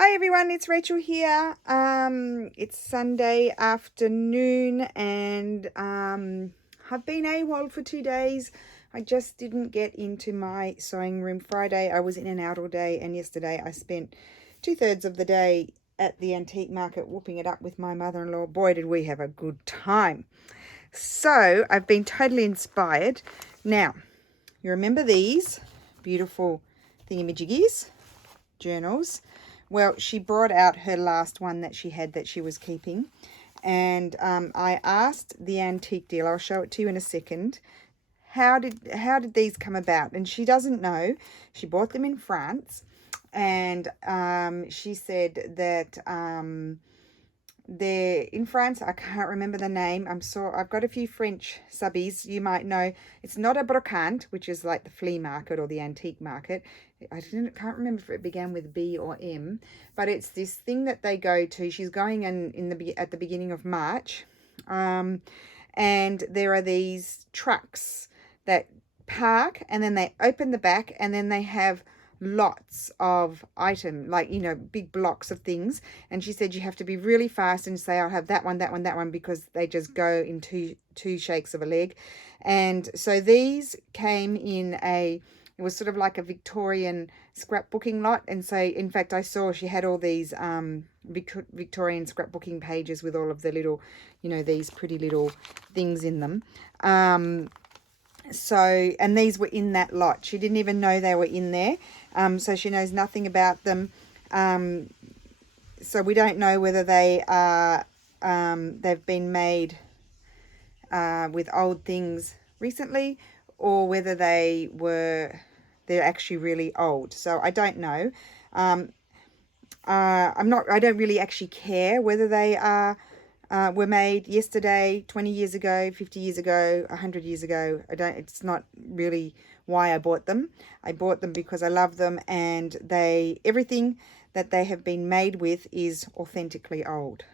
Hi everyone, it's Rachel here. It's Sunday afternoon and I've been AWOL for 2 days. I just didn't get into my sewing room. Friday I was in and out all day, and yesterday I spent 2/3 of the day at the antique market whooping it up with my mother-in-law. Boy, did we have a good time. So I've been totally inspired. Now, you remember these beautiful thingamajiggies, journals? Well, she brought out her last one that she had that she was keeping. And I asked the antique dealer, I'll show it to you in a second, how did these come about? And she doesn't know. She bought them in France. And she said that they're in France. I can't remember the name. I've got a few French subbies. You might know. It's not a brocante, which is like the flea market or the antique market. I can't remember if it began with B or M, but it's this thing that they go to. She's going at the beginning of March, and there are these trucks that park, and then they open the back, and then they have lots of item, like, you know, big blocks of things. And she said you have to be really fast and say, I'll have that one, that one, that one, because they just go in two shakes of a leg. And so these came in it was sort of like a Victorian scrapbooking lot. And so in fact I saw she had all these Victorian scrapbooking pages with all of the little, you know, these pretty little things in them. So, and these were in that lot. She didn't even know they were in there. So she knows nothing about them. So we don't know whether they are, they've been made with old things recently, or whether they're actually really old. So I don't know. I don't really actually care whether they were made yesterday, 20 years ago, 50 years ago, 100 years ago. It's not really why I bought them. I bought them because I love them, and everything that they have been made with is authentically old.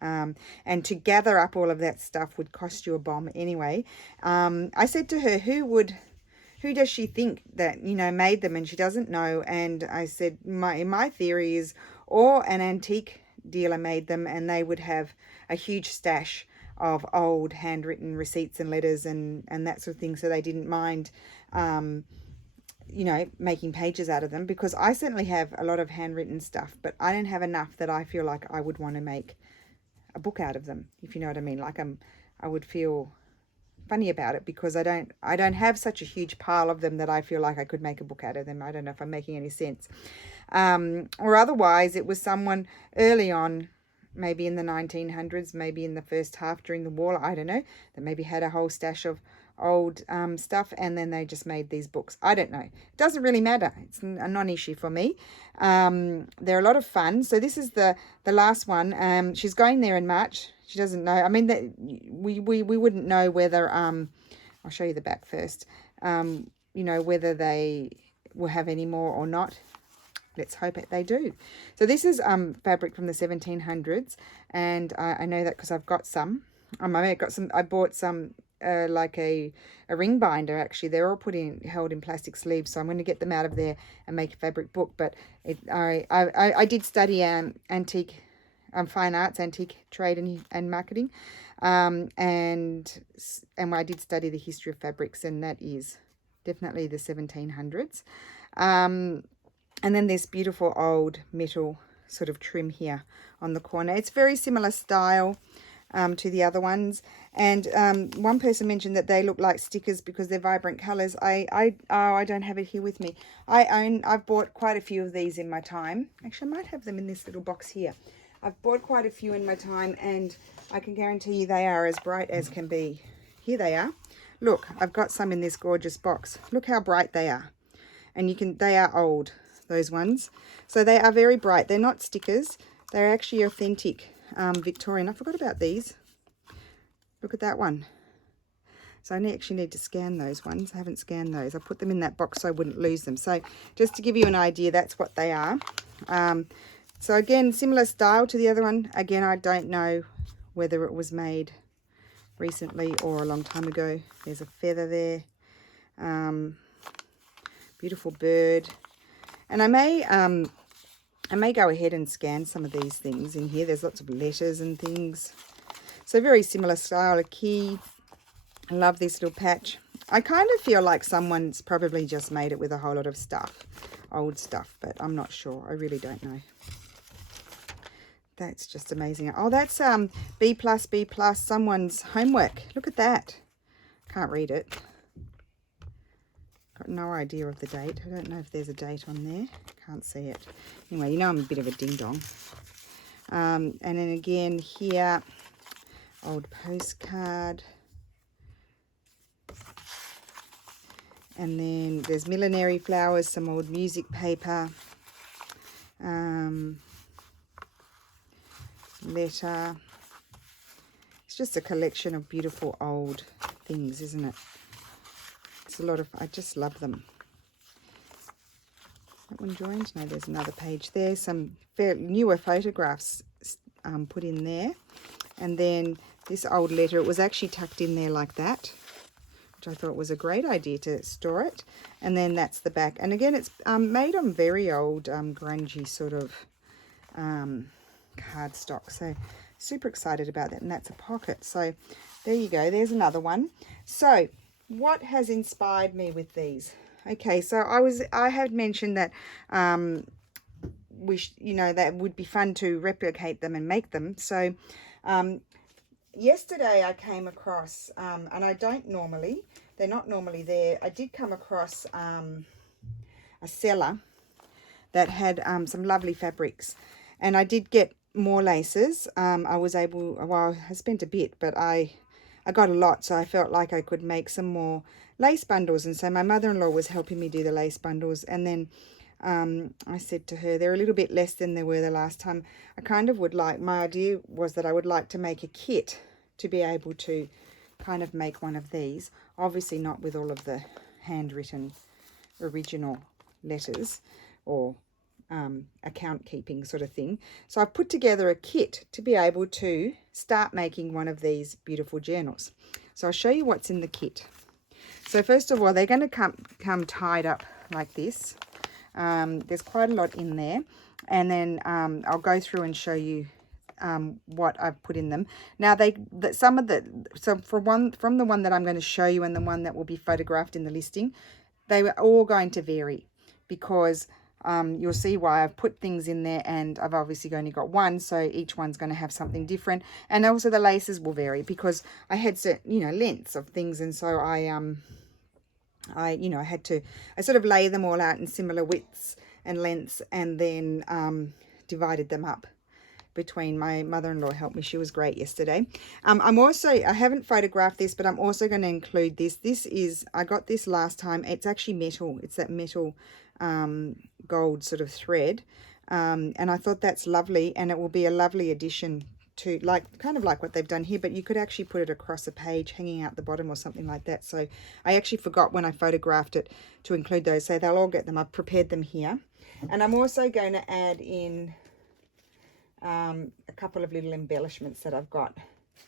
And to gather up all of that stuff would cost you a bomb anyway. I said to her, who does she think that, you know, made them? And she doesn't know. And I said, my theory is, or an antique dealer made them, and they would have a huge stash of old handwritten receipts and letters and that sort of thing, so they didn't mind you know, making pages out of them. Because I certainly have a lot of handwritten stuff, but I don't have enough that I feel like I would want to make a book out of them, if you know what I mean. Like I would feel funny about it, because I don't have such a huge pile of them that I feel like I could make a book out of them. I don't know if I'm making any sense. Or otherwise it was someone early on, maybe in the 1900s, maybe in the first half during the war, I don't know, that maybe had a whole stash of old stuff, and then they just made these books. I don't know. It doesn't really matter. It's a non-issue for me. They're a lot of fun. So this is the last one. She's going there in March. She doesn't know. I mean, we wouldn't know whether I'll show you the back first. You know, whether they will have any more or not. Let's hope they do. So this is fabric from the 1700s, and I know that because I've got some. I bought some like a ring binder. Actually, they're all held in plastic sleeves, so I'm going to get them out of there and make a fabric book. But I did study antique fine arts, antique trade and marketing, and I did study the history of fabrics, and that is definitely the 1700s. And then this beautiful old metal sort of trim here on the corner. It's very similar style to the other ones. And one person mentioned that they look like stickers because they're vibrant colors. I don't have it here with me. I've bought quite a few of these in my time. Actually, I might have them in this little box here. I've bought quite a few in my time, and I can guarantee you they are as bright as can be. Here they are. Look, I've got some in this gorgeous box. Look how bright they are. And they are old, those ones. So they are very bright. They're not stickers. They're actually authentic Victorian. I forgot about these. Look at that one. So I actually need to scan those ones. I haven't scanned those. I put them in that box so I wouldn't lose them. So just to give you an idea, that's what they are. So again, similar style to the other one. Again, I don't know whether it was made recently or a long time ago. There's a feather there. Beautiful bird. And I may I may go ahead and scan some of these things in here. There's lots of letters and things. So very similar style of key. I love this little patch. I kind of feel like someone's probably just made it with a whole lot of stuff, old stuff, but I'm not sure. I really don't know. That's just amazing. Oh, that's B+, someone's homework. Look at that. Can't read it. Got no idea of the date. I don't know if there's a date on there. Can't see it. Anyway, you know I'm a bit of a ding-dong. And then again here, old postcard. And then there's millinery flowers, some old music paper, letter. It's just a collection of beautiful old things, isn't it? It's a lot of, I just love them. That one joined? No, there's another page there. Some newer photographs put in there. And then this old letter, it was actually tucked in there like that, which I thought was a great idea to store it. And then that's the back. And again, it's made on very old, grungy sort of cardstock. So super excited about that. And that's a pocket. So there you go. There's another one. So what has inspired me with these? Okay, so I had mentioned that that would be fun to replicate them and make them. So yesterday I came across, and I don't normally, they're not normally there. I did come across a seller that had some lovely fabrics, and I did get more laces. I was able, well, I spent a bit, but I got a lot, so I felt like I could make some more lace bundles. And so my mother-in-law was helping me do the lace bundles, and then I said to her, they're a little bit less than they were the last time. I kind of would like, my idea was that I would like to make a kit to be able to kind of make one of these. Obviously not with all of the handwritten original letters or account keeping sort of thing. So I've put together a kit to be able to start making one of these beautiful journals. So I'll show you what's in the kit. So first of all, they're going to come tied up like this. There's quite a lot in there, and then I'll go through and show you what I've put in them. Now from the one that I'm going to show you and the one that will be photographed in the listing, they were all going to vary, because you'll see why I've put things in there, and I've obviously only got one, so each one's going to have something different. And also the laces will vary, because I had certain, lengths of things, and so I sort of lay them all out in similar widths and lengths, and then divided them up between. My mother-in-law helped me. She was great yesterday. I haven't photographed this, but I'm also going to include this. I got this last time. It's actually metal. It's that metal gold sort of thread. And I thought that's lovely, and it will be a lovely addition to kind of like what they've done here, but you could actually put it across a page hanging out the bottom or something like that. So I actually forgot when I photographed it to include those, so they'll all get them. I've prepared them here. And I'm also going to add in a couple of little embellishments that I've got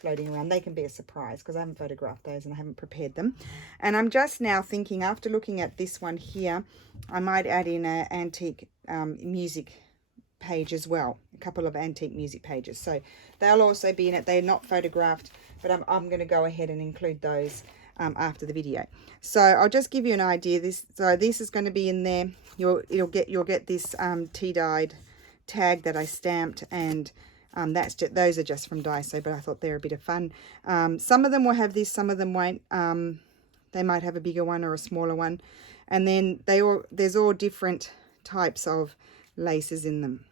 floating around. They can be a surprise, because I haven't photographed those and I haven't prepared them. And I'm just now thinking, after looking at this one here, I might add in an antique music page as well, a couple of antique music pages, so they'll also be in it. They're not photographed, but I'm going to go ahead and include those after the video. So I'll just give you an idea. This is going to be in there. You'll get this tea-dyed tag that I stamped, and those are just from Daiso, but I thought they're a bit of fun. Some of them will have this, some of them won't. They might have a bigger one or a smaller one, and then there's all different types of laces in them.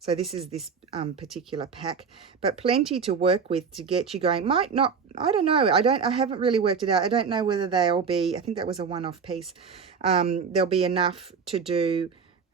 So this is this particular pack, but plenty to work with to get you going. Might not, I don't know. I haven't really worked it out. I don't know whether they'll be, I think that was a one-off piece. There'll be enough to do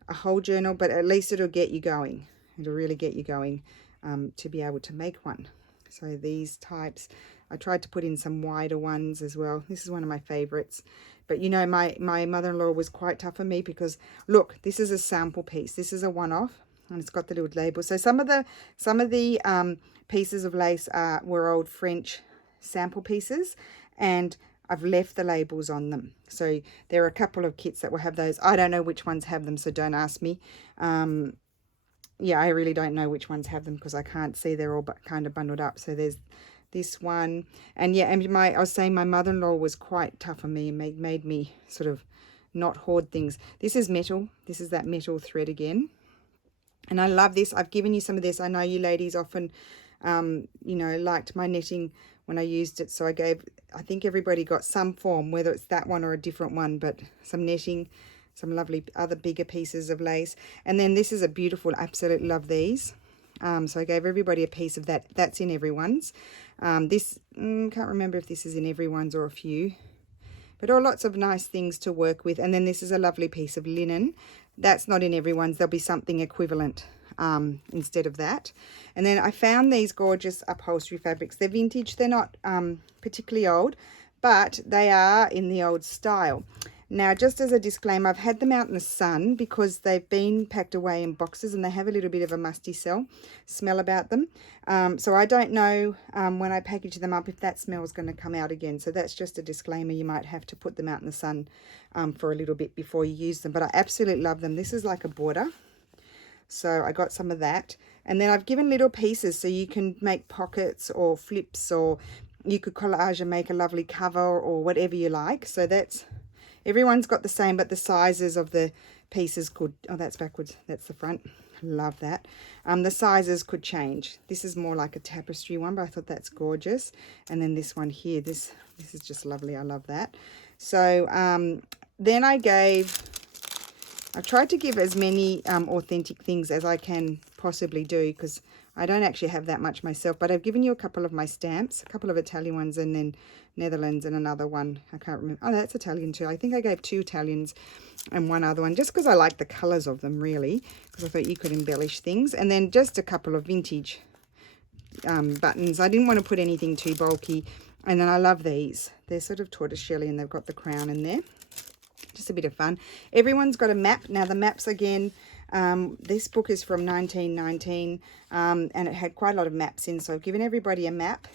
a whole journal, but at least it'll get you going. It'll really get you going to be able to make one. So these types, I tried to put in some wider ones as well. This is one of my favorites. But my mother-in-law was quite tough on me, because look, this is a sample piece. This is a one-off, and it's got the little label. So some of the pieces of lace were old French sample pieces, and I've left the labels on them. So there are a couple of kits that will have those. I don't know which ones have them, so don't ask me. yeah, I really don't know which ones have them because I can't see. They're all kind of bundled up. So there's this one. And yeah, and I was saying my mother-in-law was quite tough on me and made me sort of not hoard things. This is metal. This is that metal thread again. And I love this. I've given you some of this. I know you ladies often, you know, liked my knitting when I used it. So I think everybody got some form, whether it's that one or a different one, but some netting, some lovely other bigger pieces of lace. And then this is a beautiful, absolutely love these. So I gave everybody a piece of that. That's in everyone's. This, can't remember if this is in everyone's or a few. But all lots of nice things to work with. And then this is a lovely piece of linen. That's not in everyone's. There'll be something equivalent instead of that. And then I found these gorgeous upholstery fabrics. They're vintage. They're not particularly old, but they are in the old style. Now, just as a disclaimer, I've had them out in the sun because they've been packed away in boxes and they have a little bit of a musty smell about them. So I don't know when I package them up if that smell is going to come out again. So that's just a disclaimer. You might have to put them out in the sun for a little bit before you use them. But I absolutely love them. This is like a border. So I got some of that. And then I've given little pieces so you can make pockets or flips, or you could collage and make a lovely cover or whatever you like. So that's... Everyone's got the same, but the sizes of the pieces could... Oh, that's backwards. That's the front. Love that. The sizes could change. This is more like a tapestry one, but I thought that's gorgeous. And then this one here, this is just lovely. I love that. So then I tried to give as many authentic things as I can possibly do, because I don't actually have that much myself, but I've given you a couple of my stamps, a couple of Italian ones, and then Netherlands and another one. I can't remember. Oh, that's Italian too. I think I gave 2 Italians and one other one, just because I like the colours of them, really, because I thought you could embellish things. And then just a couple of vintage buttons. I didn't want to put anything too bulky. And then I love these. They're sort of tortoiseshell and they've got the crown in there. Just a bit of fun. Everyone's got a map. Now the maps again, this book is from 1919 and it had quite a lot of maps in, so I've given everybody a map.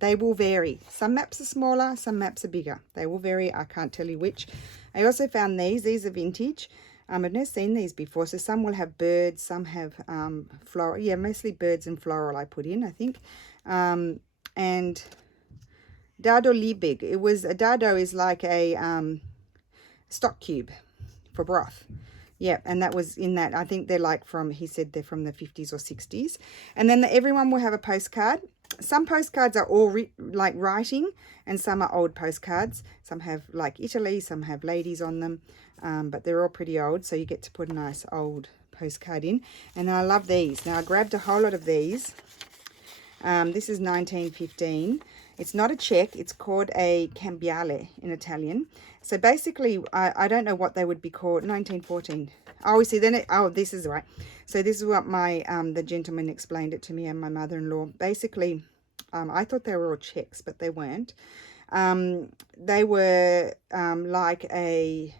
They will vary. Some maps are smaller, some maps are bigger. They will vary. I can't tell you which. I also found these are vintage. I've never seen these before, so some will have birds, some have floral. Yeah, mostly birds and floral I put in, I think. And dado liebig. It was, a dado is like a stock cube for broth. Yeah, and that was in that. I think they're like from, he said they're from the 50s or 60s. And then everyone will have a postcard. Some postcards are all like writing, and some are old postcards. Some have like Italy, some have ladies on them, but they're all pretty old, so you get to put a nice old postcard in. And I love these. Now I grabbed a whole lot of these. This is 1915. It's not a check. It's called a cambiale in Italian. So basically, I don't know what they would be called. 1914. Oh, we see. Then this is right. So this is what my the gentleman explained it to me, and my mother-in-law. Basically, I thought they were all checks, but they weren't. They were like a...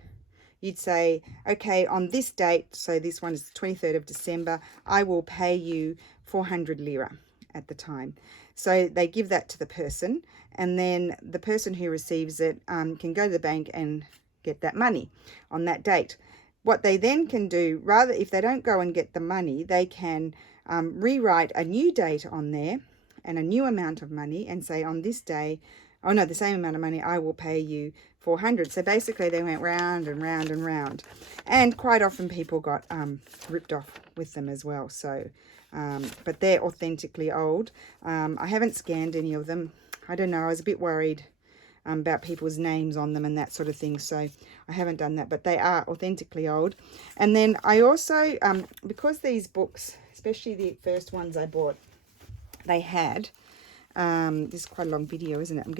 You'd say, okay, on this date, so this one is the 23rd of December, I will pay you 400 lira at the time. So they give that to the person, and then the person who receives it can go to the bank and get that money on that date. What they then can do, rather, if they don't go and get the money, they can rewrite a new date on there and a new amount of money and say, on this day, oh no, the same amount of money, I will pay you 400. So basically they went round and round and round. And quite often people got ripped off with them as well. So, but they're authentically old. I haven't scanned any of them. I don't know, I was a bit worried about people's names on them and that sort of thing. So I haven't done that, but they are authentically old. And then I also, because these books, especially the first ones I bought, they had... this is quite a long video, isn't it? I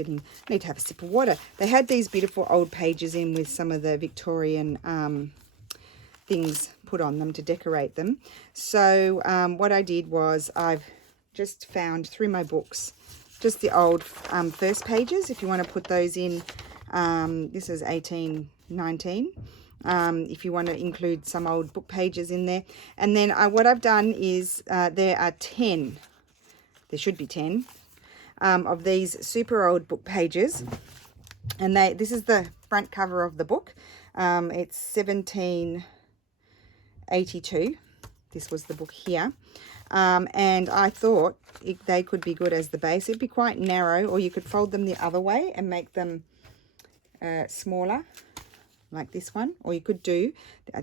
need to have a sip of water. They had these beautiful old pages in with some of the Victorian things put on them to decorate them. So what I did was I've just found through my books just the old first pages, if you want to put those in. This is 1819. If you want to include some old book pages in there. And then what I've done is there are 10, there should be 10, of these super old book pages, and this is the front cover of the book. It's 1782, This was the book here. And I thought they could be good as the base. It'd be quite narrow, or you could fold them the other way and make them smaller, like this one. Or you could do,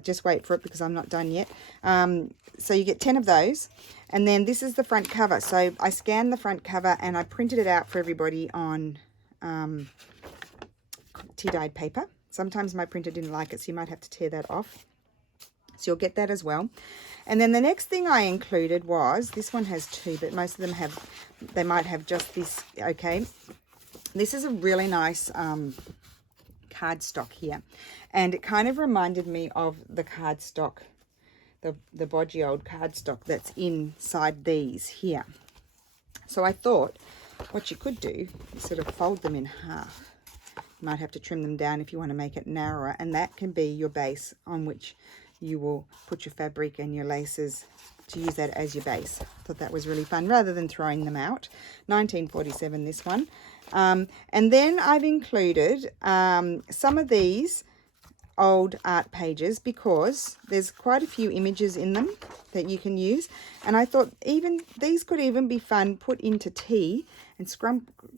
just wait for it because I'm not done yet. So you get 10 of those. And then this is the front cover. So I scanned the front cover and I printed it out for everybody on tea-dyed paper. Sometimes my printer didn't like it, so you might have to tear that off. So you'll get that as well. And then the next thing I included was, this one has 2, but most of them have, they might have just this. Okay, this is a really nice cardstock here, and it kind of reminded me of the cardstock, the bodgy old cardstock that's inside these here. So I thought what you could do is sort of fold them in half. You might have to trim them down if you want to make it narrower, and that can be your base on which you will put your fabric and your laces, to use that as your base. I thought that was really fun, rather than throwing them out. 1947, this one. And then I've included some of these old art pages, because there's quite a few images in them that you can use. And I thought even these could even be fun, put into tea and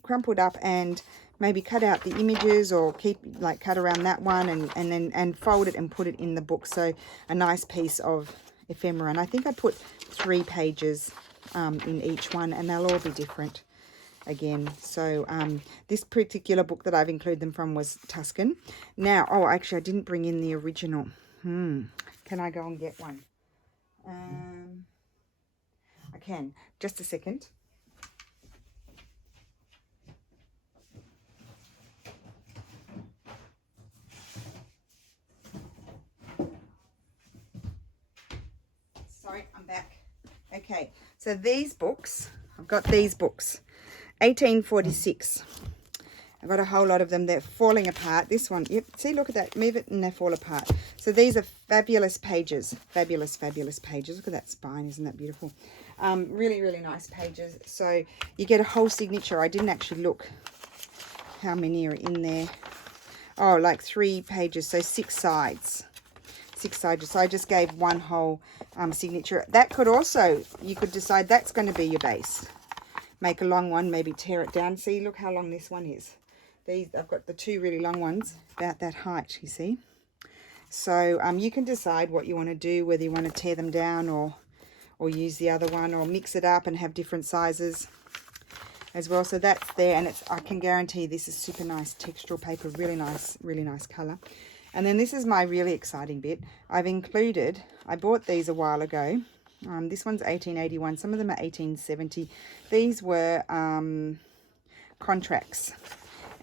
crumpled up, and maybe cut out the images, or keep, like, cut around that one and fold it and put it in the book. So a nice piece of ephemera. And I think I put 3 pages in each one, and they'll all be different again. So this particular book that I've included them from was Tuscan. Now, oh, actually I didn't bring in the original. Can I go and get one? I can. Just a second. Sorry, I'm back. Okay, so these books, I've got these books, 1846. I've got a whole lot of them. They're falling apart. This one, yep, see, look at that. Move it and they fall apart. So these are fabulous pages. Fabulous, fabulous pages. Look at that spine. Isn't that beautiful? Really, really nice pages. So you get a whole signature. I didn't actually look how many are in there. Oh, like 3 pages. So 6 sides. 6 sides. So I just gave one whole signature. That could also, you could decide that's going to be your base. Make a long one, maybe tear it down. See, look how long this one is. These, I've got the 2 really long ones, about that height, you see. So you can decide what you want to do, whether you want to tear them down or use the other one, or mix it up and have different sizes as well. So that's there, and it's, I can guarantee this is super nice textural paper, really nice color. And then this is my really exciting bit. I've included, I bought these a while ago. This one's 1881. Some of them are 1870. These were contracts.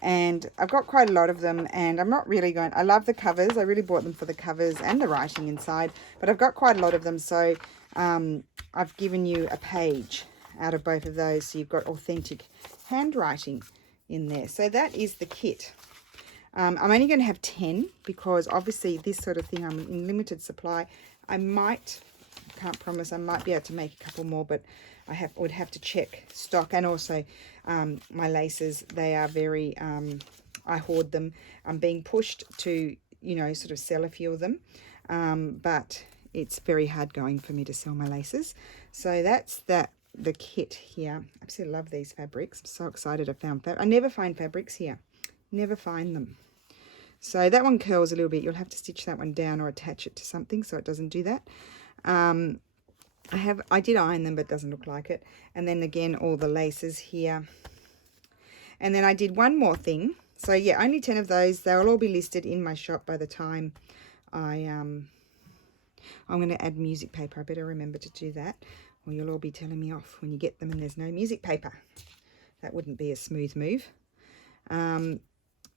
And I've got quite a lot of them, and I'm not really going, I love the covers. I really bought them for the covers and the writing inside. But I've got quite a lot of them, so I've given you a page out of both of those. So you've got authentic handwriting in there. So that is the kit. I'm only going to have 10, because obviously this sort of thing, I'm in limited supply. I might, can't promise, I might be able to make a couple more, but I would have to check stock. And also my laces, they are very, I hoard them. I'm being pushed to, you know, sort of sell a few of them, but it's very hard going for me to sell my laces. So that's the kit here. I absolutely love these fabrics. I'm so excited I found I never find fabrics here. Never find them. So that one curls a little bit. You'll have to stitch that one down or attach it to something so it doesn't do that. I did iron them, but it doesn't look like it. And then again, all the laces here. And then I did one more thing. So yeah, only 10 of those. They'll all be listed in my shop by the time I'm going to add music paper. I better remember to do that, or you'll all be telling me off when you get them and there's no music paper. That wouldn't be a smooth move.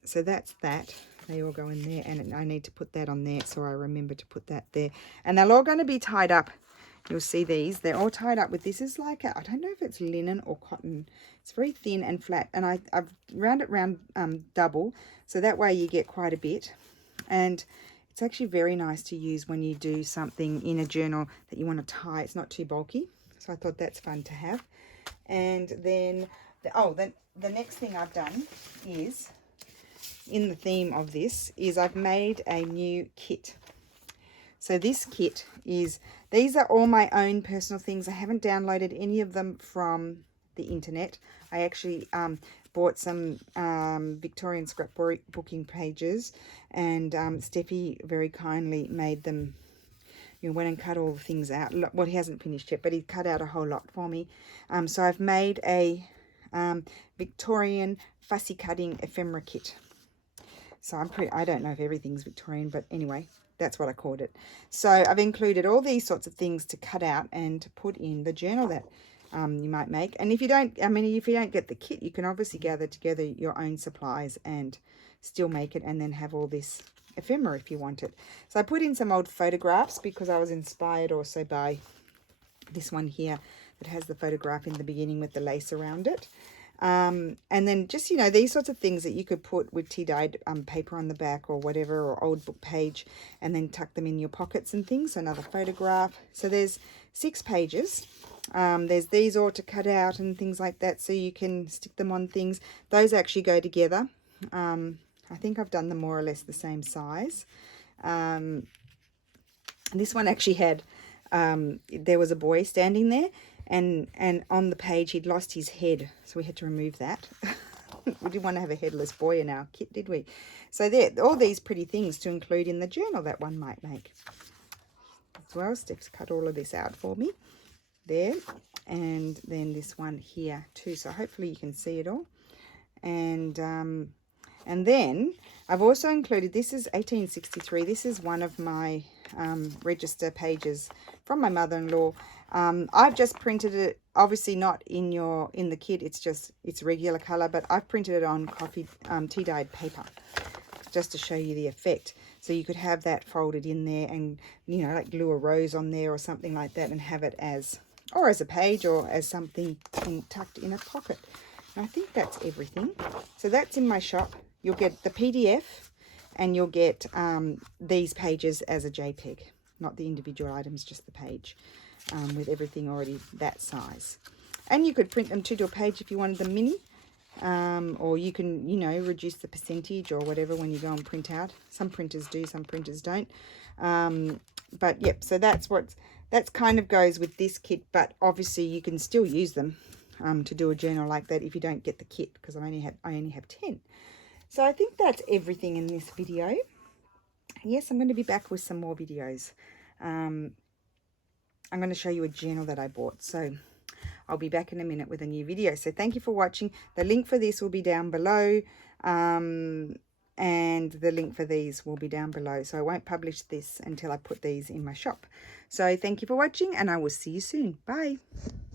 So that's that. They all go in there, and I need to put that on there, so I remember to put that there. And they're all going to be tied up. You'll see these. They're all tied up with, this is like I don't know if it's linen or cotton. It's very thin and flat, and I've round it round double, so that way you get quite a bit. And it's actually very nice to use when you do something in a journal that you want to tie. It's not too bulky, so I thought that's fun to have. And then the next thing I've done is, in the theme of this, is I've made a new kit. So this kit is, these are all my own personal things. I haven't downloaded any of them from the internet. I actually bought some Victorian scrapbooking pages, and Steffi very kindly made them, went and cut all the things out. Well, he hasn't finished yet, but he cut out a whole lot for me. So I've made a Victorian fussy cutting ephemera kit. So I don't know if everything's Victorian, but anyway, that's what I called it. So I've included all these sorts of things to cut out and to put in the journal that you might make. And if you don't, if you don't get the kit, you can obviously gather together your own supplies and still make it, and then have all this ephemera if you want it. So I put in some old photographs because I was inspired also by this one here that has the photograph in the beginning with the lace around it. And then just, these sorts of things that you could put with tea-dyed paper on the back or whatever, or old book page, and then tuck them in your pockets and things. So another photograph. So there's 6 pages. There's these all to cut out and things like that, so you can stick them on things. Those actually go together. I think I've done them more or less the same size. This one actually had, there was a boy standing there, and on the page he'd lost his head, so we had to remove that. We didn't want to have a headless boy in our kit, did we? So there, all these pretty things to include in the journal that one might make. As well, Steph's cut all of this out for me. There, and then this one here too, so hopefully you can see it all. And then I've also included, this is 1863, this is one of my register pages from my mother-in-law. I've just printed it, obviously not in the kit, it's regular color, but I've printed it on tea-dyed paper just to show you the effect. So you could have that folded in there and, like glue a rose on there or something like that, and have it as a page or as something tucked in a pocket. And I think that's everything. So that's in my shop. You'll get the PDF, and you'll get these pages as a JPEG, not the individual items, just the page, with everything already that size. And you could print them to a page if you wanted them mini, or you can, reduce the percentage or whatever when you go and print out. Some printers do, some printers don't. But yep, so that's kind of goes with this kit, but obviously you can still use them to do a journal like that if you don't get the kit, because I only have 10. So I think that's everything in this video. Yes, I'm going to be back with some more videos. I'm going to show you a journal that I bought. So I'll be back in a minute with a new video. So thank you for watching. The link for this will be down below. And the link for these will be down below. So I won't publish this until I put these in my shop. So thank you for watching, and I will see you soon. Bye.